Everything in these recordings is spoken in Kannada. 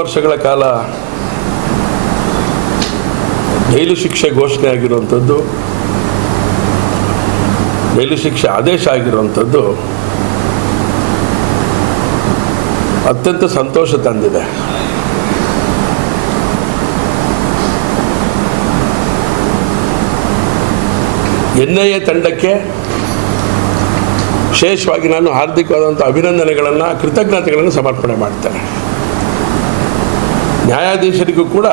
ವರ್ಷಗಳ ಕಾಲ ಜೈಲು ಶಿಕ್ಷೆ ಘೋಷಣೆ ಆಗಿರುವಂಥದ್ದು, ಜೈಲು ಶಿಕ್ಷೆ ಆದೇಶ ಆಗಿರುವಂಥದ್ದು ಅತ್ಯಂತ ಸಂತೋಷ ತಂದಿದೆ. NIA ತಂಡಕ್ಕೆ ವಿಶೇಷವಾಗಿ ನಾನು ಹಾರ್ದಿಕವಾದಂಥ ಅಭಿನಂದನೆಗಳನ್ನು, ಕೃತಜ್ಞತೆಗಳನ್ನು ಸಮರ್ಪಣೆ ಮಾಡ್ತೇನೆ. ನ್ಯಾಯಾಧೀಶರಿಗೂ ಕೂಡ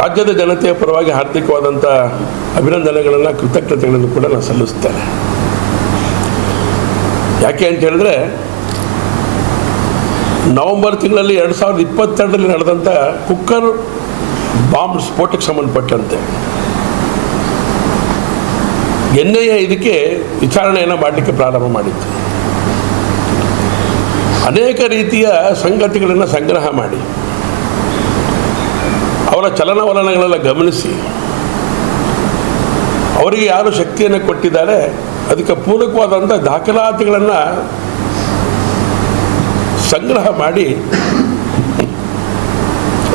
ರಾಜ್ಯದ ಜನತೆಯ ಪರವಾಗಿ ಹಾರ್ದಿಕವಾದಂಥ ಅಭಿನಂದನೆಗಳನ್ನು, ಕೃತಜ್ಞತೆಗಳನ್ನು ಕೂಡ ನಾನು ಸಲ್ಲಿಸ್ತೇನೆ. ಯಾಕೆ ಅಂತ ಹೇಳಿದ್ರೆ, ನವೆಂಬರ್ ತಿಂಗಳಲ್ಲಿ 2022ರಲ್ಲಿ ನಡೆದಂಥ ಕುಕ್ಕರ್ ಬಾಂಬ್ ಸ್ಫೋಟಕ್ಕೆ ಸಂಬಂಧಪಟ್ಟಂತೆ NIA ಇದಕ್ಕೆ ವಿಚಾರಣೆಯನ್ನು ಮಾಡಲಿಕ್ಕೆ ಪ್ರಾರಂಭ ಮಾಡಿತ್ತು. ಅನೇಕ ರೀತಿಯ ಸಂಗತಿಗಳನ್ನು ಸಂಗ್ರಹ ಮಾಡಿ ಅವರ ಚಲನವಲನಗಳೆಲ್ಲ ಗಮನಿಸಿ ಅವರಿಗೆ ಯಾರು ಶಕ್ತಿಯನ್ನು ಕೊಟ್ಟಿದ್ದಾರೆ ಅದಕ್ಕೆ ಪೂರಕವಾದಂಥ ದಾಖಲಾತಿಗಳನ್ನು ಸಂಗ್ರಹ ಮಾಡಿ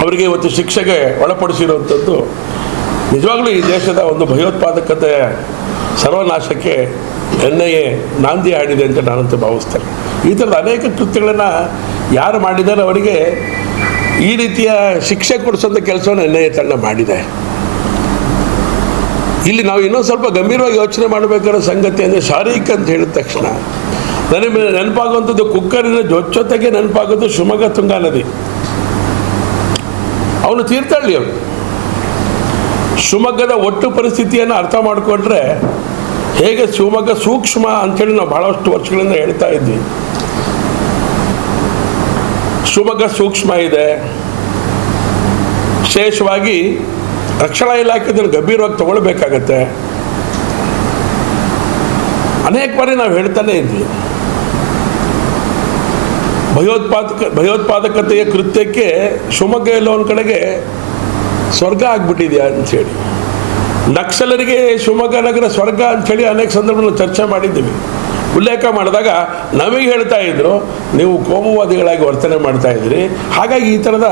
ಅವರಿಗೆ ಇವತ್ತು ಶಿಕ್ಷೆಗೆ ಒಳಪಡಿಸಿರುವಂಥದ್ದು ನಿಜವಾಗ್ಲೂ ಈ ದೇಶದ ಒಂದು ಭಯೋತ್ಪಾದಕತೆಯ ಸರ್ವನಾಶಕ್ಕೆ NIA ನಾಂದಿ ಆಡಿದೆ ಅಂತ ನಾನಂತೂ ಭಾವಿಸ್ತೇನೆ. ಈ ಥರದ ಅನೇಕ ಕೃತ್ಯಗಳನ್ನು ಯಾರು ಮಾಡಿದ್ದಾರೆ ಅವರಿಗೆ ಈ ರೀತಿಯ ಶಿಕ್ಷೆ ಕೊಡಿಸೋಂಥ ಕೆಲಸವನ್ನು NIA ತಂಡ ಮಾಡಿದೆ. ಇಲ್ಲಿ ನಾವು ಇನ್ನೊಂದು ಸ್ವಲ್ಪ ಗಂಭೀರವಾಗಿ ಯೋಚನೆ ಮಾಡಬೇಕಾದ ಸಂಗತಿ ಅಂದರೆ, ಶಾರೀಕ್ ಅಂತ ಹೇಳಿದ ತಕ್ಷಣ ನನಗೆ ನೆನಪಾಗುವಂಥದ್ದು ಕುಕ್ಕರಿನ ಜೊತೆಗೆ ನೆನಪಾಗೋದು ಶಿವಮೊಗ್ಗ ತುಂಗಾ ನದಿ. ಅವನು ತೀರ್ಥಹಳ್ಳಿ, ಅವನು ಶಿವಮೊಗ್ಗದ ಒಟ್ಟು ಪರಿಸ್ಥಿತಿಯನ್ನು ಅರ್ಥ ಮಾಡಿಕೊಂಡ್ರೆ ಹೇಗೆ ಶಿವಮೊಗ್ಗ ಸೂಕ್ಷ್ಮ ಅಂಥೇಳಿ ನಾವು ಬಹಳಷ್ಟು ವರ್ಷಗಳಿಂದ ಹೇಳ್ತಾ ಇದ್ವಿ. ಶಿವಮೊಗ್ಗ ಸೂಕ್ಷ್ಮ ಇದೆ. ವಿಶೇಷವಾಗಿ ರಕ್ಷಣಾ ಇಲಾಖೆ ಇದನ್ನು ಗಂಭೀರವಾಗಿ ತಗೊಳ್ಬೇಕಾಗತ್ತೆ. ಅನೇಕ ಬಾರಿ ನಾವು ಹೇಳ್ತಾನೆ ಇದ್ವಿ, ಭಯೋತ್ಪಾದಕತೆಯ ಕೃತ್ಯಕ್ಕೆ ಶಿವಮೊಗ್ಗ ಎಲ್ಲೋ ಒಂದು ಕಡೆಗೆ ಸ್ವರ್ಗ ಆಗ್ಬಿಟ್ಟಿದೆಯಾ ಅಂಥೇಳಿ, ನಕ್ಸಲರಿಗೆ ಶಿವಮೊಗ್ಗ ನಗರ ಸ್ವರ್ಗ ಅಂಥೇಳಿ ಅನೇಕ ಸಂದರ್ಭದಲ್ಲಿ ಚರ್ಚೆ ಮಾಡಿದ್ದೀವಿ. ಉಲ್ಲೇಖ ಮಾಡಿದಾಗ ನಮಗೆ ಹೇಳ್ತಾ ಇದ್ರು, ನೀವು ಕೋಮುವಾದಿಗಳಾಗಿ ವರ್ತನೆ ಮಾಡ್ತಾ ಇದ್ದೀರಿ, ಹಾಗಾಗಿ ಈ ಥರದ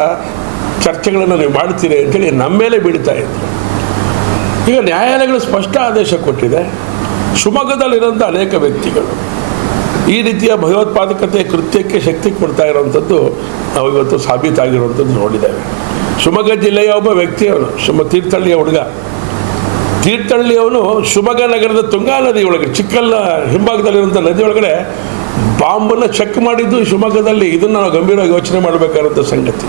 ಚರ್ಚೆಗಳನ್ನು ನೀವು ಮಾಡ್ತೀರಿ ಅಂತೇಳಿ ನಮ್ಮ ಮೇಲೆ ಬೀಳ್ತಾ ಇದ್ರು. ಈಗ ನ್ಯಾಯಾಲಯಗಳು ಸ್ಪಷ್ಟ ಆದೇಶ ಕೊಟ್ಟಿದೆ. ಶಿವಮೊಗ್ಗದಲ್ಲಿರೋಂಥ ಅನೇಕ ವ್ಯಕ್ತಿಗಳು ಈ ರೀತಿಯ ಭಯೋತ್ಪಾದಕತೆಯ ಕೃತ್ಯಕ್ಕೆ ಶಕ್ತಿ ಕೊಡ್ತಾ ಇರೋವಂಥದ್ದು ನಾವು ಇವತ್ತು ಸಾಬೀತಾಗಿರುವಂಥದ್ದು ನೋಡಿದ್ದೇವೆ. ಶಿವಮೊಗ್ಗ ಜಿಲ್ಲೆಯ ಒಬ್ಬ ವ್ಯಕ್ತಿಯವನು, ತೀರ್ಥಹಳ್ಳಿಯ ಹುಡುಗ, ತೀರ್ಥಹಳ್ಳಿಯವನು ಶಿವಮೊಗ್ಗ ನಗರದ ತುಂಗಾ ನದಿ ಒಳಗೆ, ಚಿಕ್ಕಲ್ಲ ಹಿಂಭಾಗದಲ್ಲಿರುವಂಥ ನದಿ ಒಳಗಡೆ ಬಾಂಬನ್ನು ಚೆಕ್ ಮಾಡಿದ್ದು ಶಿವಮೊಗ್ಗದಲ್ಲಿ. ಇದನ್ನು ನಾವು ಗಂಭೀರವಾಗಿ ಯೋಚನೆ ಮಾಡಬೇಕಾದಂಥ ಸಂಗತಿ.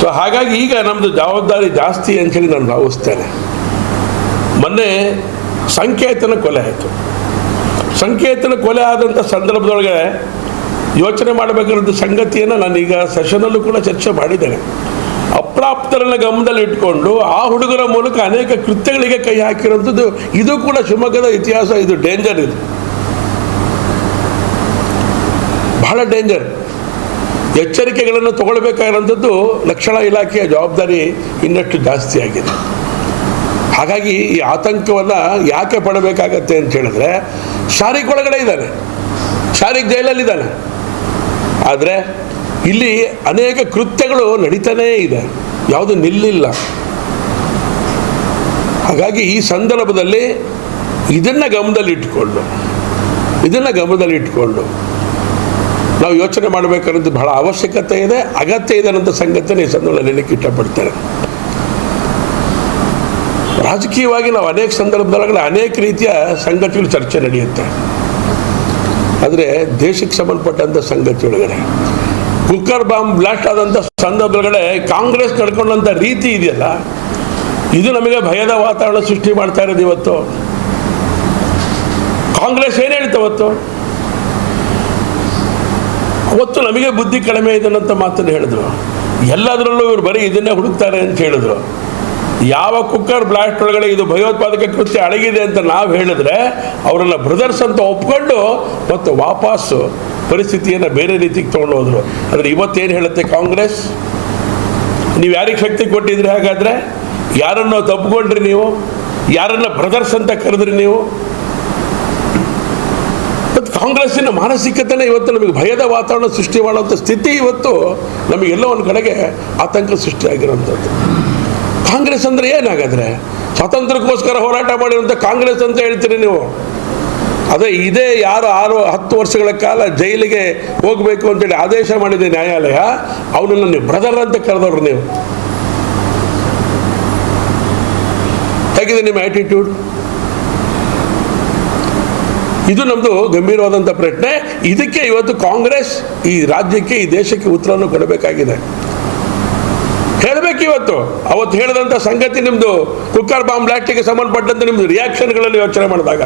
ಸೊ ಹಾಗಾಗಿ ಈಗ ನಮ್ಮದು ಜವಾಬ್ದಾರಿ ಜಾಸ್ತಿ ಅಂತೇಳಿ ನಾನು ಭಾವಿಸ್ತೇನೆ. ಮೊನ್ನೆ ಸಂಕೇತನ ಕೊಲೆ ಆಯಿತು. ಸಂಕೇತನ ಕೊಲೆ ಆದಂಥ ಸಂದರ್ಭದೊಳಗೆ ಯೋಚನೆ ಮಾಡಬೇಕಾದಂಥ ಸಂಗತಿಯನ್ನು ನಾನೀಗ ಸೆಷನಲ್ಲೂ ಕೂಡ ಚರ್ಚೆ ಮಾಡಿದ್ದೇನೆ. ಅಪ್ರಾಪ್ತರನ್ನ ಗಮನದಲ್ಲಿ ಇಟ್ಕೊಂಡು ಆ ಹುಡುಗರ ಮೂಲಕ ಅನೇಕ ಕೃತ್ಯಗಳಿಗೆ ಕೈ ಹಾಕಿರುವಂಥದ್ದು ಇದು ಕೂಡ ಶಿವಮೊಗ್ಗದ ಇತಿಹಾಸ. ಇದು ಡೇಂಜರ್, ಇದು ಬಹಳ ಡೇಂಜರ್. ಎಚ್ಚರಿಕೆಗಳನ್ನು ತಗೊಳ್ಬೇಕಾಗಿರೋಂಥದ್ದು ರಕ್ಷಣಾ ಇಲಾಖೆಯ ಜವಾಬ್ದಾರಿ ಇನ್ನಷ್ಟು ಜಾಸ್ತಿ ಆಗಿದೆ. ಹಾಗಾಗಿ ಈ ಆತಂಕವನ್ನು ಯಾಕೆ ಪಡಬೇಕಾಗತ್ತೆ ಅಂತ ಹೇಳಿದ್ರೆ, ಶಾರೀಕ್ ಒಳಗಡೆ ಇದ್ದಾನೆ, ಶಾರೀಕ್ ಜೈಲಲ್ಲಿದ್ದಾನೆ, ಆದರೆ ಇಲ್ಲಿ ಅನೇಕ ಕೃತ್ಯಗಳು ನಡೀತಾನೇ ಇದೆ, ಯಾವುದು ನಿಲ್ಲಿಲ್ಲ. ಹಾಗಾಗಿ ಈ ಸಂದರ್ಭದಲ್ಲಿ ಇದನ್ನು ಗಮನದಲ್ಲಿಟ್ಟುಕೊಂಡು ನಾವು ಯೋಚನೆ ಮಾಡಬೇಕಾದಂಥ ಬಹಳ ಅವಶ್ಯಕತೆ ಇದೆ, ಅಗತ್ಯ ಇದೆ ಅನ್ನೋಂಥ ಸಂಗತಿಯನ್ನು ಈ ಸಂದರ್ಭದಲ್ಲಿ ಹೇಳಲಿಕ್ಕೆ ಇಷ್ಟಪಡ್ತೇನೆ. ರಾಜಕೀಯವಾಗಿ ನಾವು ಅನೇಕ ಸಂದರ್ಭದೊಳಗಡೆ ಅನೇಕ ರೀತಿಯ ಸಂಗತಿಗಳು ಚರ್ಚೆ ನಡೆಯುತ್ತೆ. ಆದರೆ ದೇಶಕ್ಕೆ ಸಂಬಂಧಪಟ್ಟಂಥ ಸಂಗತಿ ಒಳಗಡೆ ಕುಕ್ಕರ್ ಬಾಂಬ್ ಬ್ಲಾಸ್ಟ್ ಆದಂಥ ಸಂದರ್ಭದೊಳಗಡೆ ಕಾಂಗ್ರೆಸ್ ನಡ್ಕೊಂಡಂಥ ರೀತಿ ಇದೆಯಲ್ಲ, ಇದು ನಮಗೆ ಭಯದ ವಾತಾವರಣ ಸೃಷ್ಟಿ ಮಾಡ್ತಾ ಇರೋದು. ಇವತ್ತು ಕಾಂಗ್ರೆಸ್ ಏನು ಹೇಳ್ತವತ್ತು, ಅವತ್ತು ನಮಗೆ ಬುದ್ಧಿ ಕಡಿಮೆ ಇದೆ ಅನ್ನೋಂಥ ಮಾತನ್ನು ಹೇಳಿದ್ರು. ಎಲ್ಲದರಲ್ಲೂ ಇವರು ಬರೀ ಇದನ್ನೇ ಹುಡುಕ್ತಾರೆ ಅಂತ ಹೇಳಿದ್ರು. ಯಾವ ಕುಕ್ಕರ್ ಬ್ಲಾಸ್ಟ್ ಒಳಗಡೆ ಇದು ಭಯೋತ್ಪಾದಕ ಕೃತ್ಯ ಅಡಗಿದೆ ಅಂತ ನಾವು ಹೇಳಿದ್ರೆ ಅವರನ್ನು ಬ್ರದರ್ಸ್ ಅಂತ ಒಪ್ಕೊಂಡು ಮತ್ತು ವಾಪಸ್ಸು ಪರಿಸ್ಥಿತಿಯನ್ನು ಬೇರೆ ರೀತಿಗೆ ತೊಗೊಂಡು ಹೋದ್ರು. ಆದರೆ ಇವತ್ತೇನು ಹೇಳುತ್ತೆ ಕಾಂಗ್ರೆಸ್, ನೀವು ಯಾರಿಗೆ ಶಕ್ತಿ ಕೊಟ್ಟಿದ್ರಿ? ಹಾಗಾದರೆ ಯಾರನ್ನು ತಪ್ಪಿಕೊಂಡ್ರಿ ನೀವು? ಯಾರನ್ನ ಬ್ರದರ್ಸ್ ಅಂತ ಕರೆದ್ರಿ ನೀವು? ಕಾಂಗ್ರೆಸ್ಸಿನ ಮಾನಸಿಕತೆನೇ ಇವತ್ತು ನಮಗೆ ಭಯದ ವಾತಾವರಣ ಸೃಷ್ಟಿ ಮಾಡುವಂಥ ಸ್ಥಿತಿ ಇವತ್ತು ನಮಗೆಲ್ಲೋ ಒಂದು ಕಡೆಗೆ ಆತಂಕ ಸೃಷ್ಟಿಯಾಗಿರುವಂಥದ್ದು. ಕಾಂಗ್ರೆಸ್ ಅಂದರೆ ಏನಾಗಾದ್ರೆ ಸ್ವಾತಂತ್ರ್ಯಕ್ಕೋಸ್ಕರ ಹೋರಾಟ ಮಾಡಿರುವಂಥ ಕಾಂಗ್ರೆಸ್ ಅಂತ ಹೇಳ್ತೀರಿ ನೀವು. ಅದೇ ಇದೇ ಯಾರು 10 ವರ್ಷಗಳ ಕಾಲ ಜೈಲಿಗೆ ಹೋಗಬೇಕು ಅಂತೇಳಿ ಆದೇಶ ಮಾಡಿದೆ ನ್ಯಾಯಾಲಯ, ಅವನನ್ನು ನೀವು ಬ್ರದರ್ ಅಂತ ಕರೆದವ್ರು ನೀವು. ಹೇಗಿದೆ ನಿಮ್ಮ ಆಟಿಟ್ಯೂಡ್? ಇದು ನಮ್ಮದು ಗಂಭೀರವಾದಂಥ ಪ್ರಶ್ನೆ. ಇದಕ್ಕೆ ಇವತ್ತು ಕಾಂಗ್ರೆಸ್ ಈ ರಾಜ್ಯಕ್ಕೆ, ಈ ದೇಶಕ್ಕೆ ಉತ್ತರವನ್ನು ಕೊಡಬೇಕಾಗಿದೆ. ಹೇಳಬೇಕು ಇವತ್ತು. ಅವತ್ತು ಹೇಳಿದಂಥ ಸಂಗತಿ ನಿಮ್ಮದು ಕುಕ್ಕರ್ ಬಾಂಬ್ ಬ್ಲಾಸ್ಟಿಗೆ ಸಂಬಂಧಪಟ್ಟಂತೆ ನಿಮ್ಮದು ರಿಯಾಕ್ಷನ್ಗಳಲ್ಲಿ ಯೋಚನೆ ಮಾಡಿದಾಗ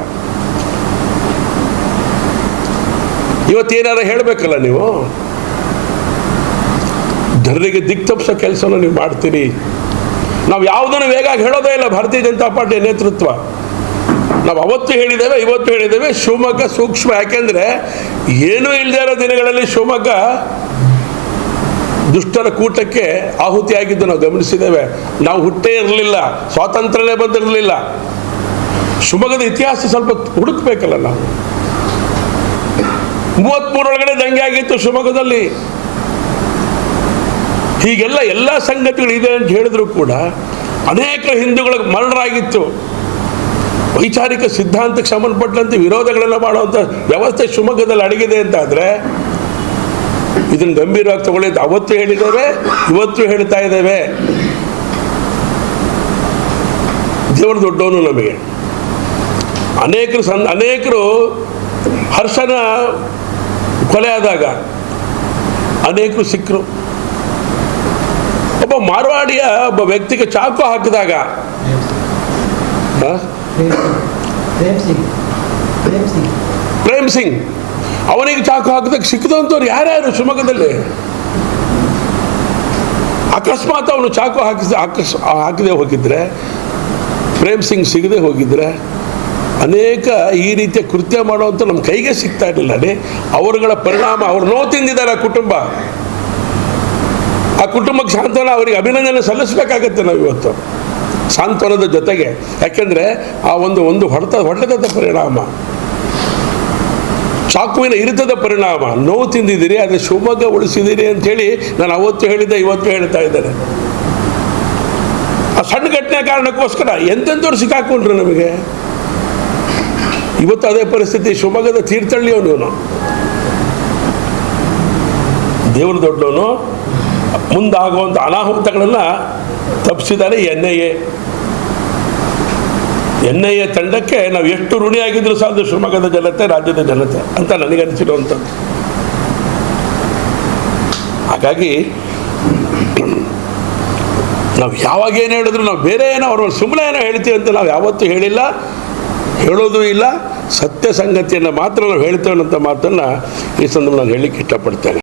ಇವತ್ತೇನಾರು ಹೇಳಬೇಕಲ್ಲ ನೀವು. ಜನರಿಗೆ ದಿಕ್ಕು ತಪ್ಪಿಸೋ ಕೆಲಸವನ್ನು ನೀವು ಮಾಡ್ತೀರಿ. ನಾವು ಯಾವುದನ್ನು ವೇಗ ಹೇಳೋದೇ ಇಲ್ಲ. ಭಾರತೀಯ ಜನತಾ ಪಾರ್ಟಿಯ ನೇತೃತ್ವ ನಾವು ಅವತ್ತು ಹೇಳಿದ್ದೇವೆ, ಇವತ್ತು ಹೇಳಿದ್ದೇವೆ. ಶಿವಮೊಗ್ಗ ಸೂಕ್ಷ್ಮ. ಯಾಕೆಂದ್ರೆ ಏನೂ ಇಲ್ಲದೆ ಇರೋ ದಿನಗಳಲ್ಲಿ ಶಿವಮೊಗ್ಗ ದುಷ್ಟರ ಕೂಟಕ್ಕೆ ಆಹುತಿಯಾಗಿದ್ದು ನಾವು ಗಮನಿಸಿದ್ದೇವೆ. ನಾವು ಹುಟ್ಟೇ ಇರಲಿಲ್ಲ, ಸ್ವಾತಂತ್ರ್ಯನೇ ಬಂದಿರಲಿಲ್ಲ. ಶಿವಮೊಗ್ಗದ ಇತಿಹಾಸ ಸ್ವಲ್ಪ ಹುಡುಕ್ಬೇಕಲ್ಲ ನಾವು. 33 ಒಳಗಡೆ ದಂಗೆ ಆಗಿತ್ತು ಶಿವಮೊಗ್ಗದಲ್ಲಿ. ಹೀಗೆಲ್ಲ ಎಲ್ಲ ಸಂಗತಿಗಳು ಇದೆ ಅಂತ ಹೇಳಿದ್ರು ಕೂಡ ಅನೇಕ ಹಿಂದೂಗಳಿಗೆ ಮರ್ಡರ್ ಆಗಿತ್ತು. ವೈಚಾರಿಕ ಸಿದ್ಧಾಂತಕ್ಕೆ ಸಂಬಂಧಪಟ್ಟಂತೆ ವಿರೋಧಗಳೆಲ್ಲ ಮಾಡುವಂಥ ವ್ಯವಸ್ಥೆ ಶಿವಮೊಗ್ಗದಲ್ಲಿ ಅಡಗಿದೆ ಅಂತ ಆದರೆ ಇದನ್ನು ಗಂಭೀರವಾಗಿ ತಗೊಳ್ಳಿ. ಅವತ್ತು ಹೇಳಿದ್ದೇವೆ, ಇವತ್ತು ಹೇಳ್ತಾ ಇದ್ದೇವೆ. ದೇವರು ದೊಡ್ಡವನು ನಮಗೆ. ಅನೇಕರು ಹರ್ಷನ ಕೊಲೆ ಆದಾಗ ಅನೇಕರು ಸಿಕ್ಕರು. ಒಬ್ಬ ಮಾರ್ವಾಡಿಯ ಒಬ್ಬ ವ್ಯಕ್ತಿಗೆ ಚಾಕು ಹಾಕಿದಾಗ ಪ್ರೇಮ್ ಸಿಂಗ್ ಅವನಿಗೆ ಚಾಕು ಹಾಕಿದಾಗ ಸಿಕ್ಕದಂಥವ್ರು ಯಾರ್ಯಾರು ಶಿವಮೊಗ್ಗದಲ್ಲಿ? ಅಕಸ್ಮಾತ್ ಅವನು ಚಾಕು ಹಾಕದೆ ಹೋಗಿದ್ರೆ, ಪ್ರೇಮ್ ಸಿಂಗ್ ಸಿಗದೆ ಹೋಗಿದ್ರೆ ಅನೇಕ ಈ ರೀತಿಯ ಕೃತ್ಯ ಮಾಡುವಂಥ ನಮ್ಮ ಕೈಗೆ ಸಿಗ್ತಾ ಇರಲಿಲ್ಲ. ಅವರುಗಳ ಪರಿಣಾಮ, ಅವ್ರು ನೋವು ತಿಂದಿದ್ದಾರೆ ಆ ಕುಟುಂಬ. ಆ ಕುಟುಂಬಕ್ಕೆ ಸಾಂತ್ವನ, ಅವರಿಗೆ ಅಭಿನಂದನೆ ಸಲ್ಲಿಸಬೇಕಾಗತ್ತೆ ನಾವು ಇವತ್ತು ಸಾಂತ್ವನದ ಜೊತೆಗೆ. ಯಾಕೆಂದರೆ ಆ ಒಂದು ಹೊಡೆತದ ಪರಿಣಾಮ, ಚಾಕುವಿನ ಇರಿತದ ಪರಿಣಾಮ, ನೋವು ತಿಂದಿದ್ದೀರಿ. ಆದರೆ ಶಿವಮೊಗ್ಗ ಉಳಿಸಿದ್ದೀರಿ ಅಂಥೇಳಿ ನಾನು ಅವತ್ತು ಹೇಳಿದ್ದೆ, ಇವತ್ತು ಹೇಳ್ತಾ ಇದ್ದೇನೆ. ಆ ಸಣ್ಣ ಘಟನೆ ಕಾರಣಕ್ಕೋಸ್ಕರ ಎಂತೆಂಥವ್ರು ಸಿಕ್ಕಾಕೊಂಡ್ರು ನಮಗೆ. ಇವತ್ತು ಅದೇ ಪರಿಸ್ಥಿತಿ. ಶಿವಮೊಗ್ಗದ ತೀರ್ಥಹಳ್ಳಿಯವನು ಇವನು. ದೇವರು ದೊಡ್ಡವನು. ಮುಂದಾಗುವಂಥ ಅನಾಹುತಗಳನ್ನು ತಪ್ಪಿಸಿದ್ದಾರೆ NIA ತಂಡಕ್ಕೆ ನಾವು ಎಷ್ಟು ಋಣಿಯಾಗಿದ್ರು ಸಾಲದು ಶಿವಮೊಗ್ಗದ ಜನತೆ, ರಾಜ್ಯದ ಜನತೆ ಅಂತ ನನಗನ್ಸಿರುವಂಥದ್ದು. ಹಾಗಾಗಿ ನಾವು ಯಾವಾಗ ಏನು ಹೇಳಿದ್ರು, ನಾವು ಬೇರೆ ಏನೋ ಅವ್ರ ಸುಮ್ಮನೆ ಏನೋ ಹೇಳ್ತೀವಿ ಅಂತ ನಾವು ಯಾವತ್ತೂ ಹೇಳಿಲ್ಲ, ಹೇಳೋದು ಇಲ್ಲ. ಸತ್ಯ ಸಂಗತಿಯನ್ನು ಮಾತ್ರ ನಾವು ಹೇಳ್ತೇವೆ ಅನ್ನೋಂಥ ಮಾತನ್ನು ಈ ಸಂದರ್ಭ ನಾನು ಹೇಳಲಿಕ್ಕೆ ಇಷ್ಟಪಡ್ತೇನೆ.